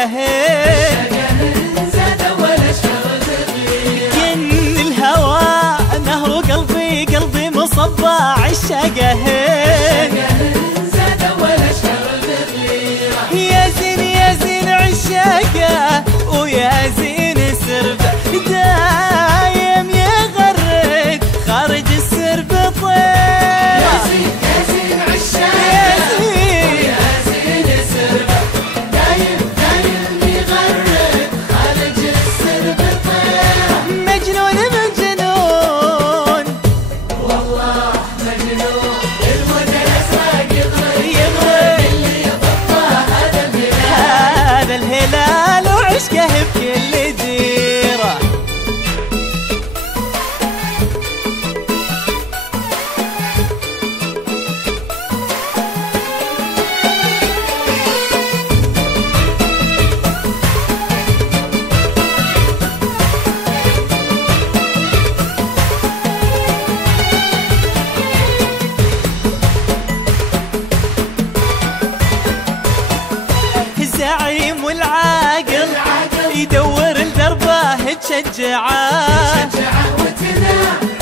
عشقهن زاد ولا شغل غيره. كن الهوى نهر قلبي قلبي مصبى عشقهن زاد ولا شغل غيره. يا زين يا زين عشقه ويا زين سربه دايم يغرد خارج السرب طير. يا زين عشاق يا زين ويا زين سربه دايم يغرد خارج السرب طير. مجنون مجنون والله مجنون الموت الازرق يغرد اللي يطفى هذا هذا الهلال وعشقه بكل ديره. الزعيم والعاقل يدور لدربه تشجعه شجعه وتنام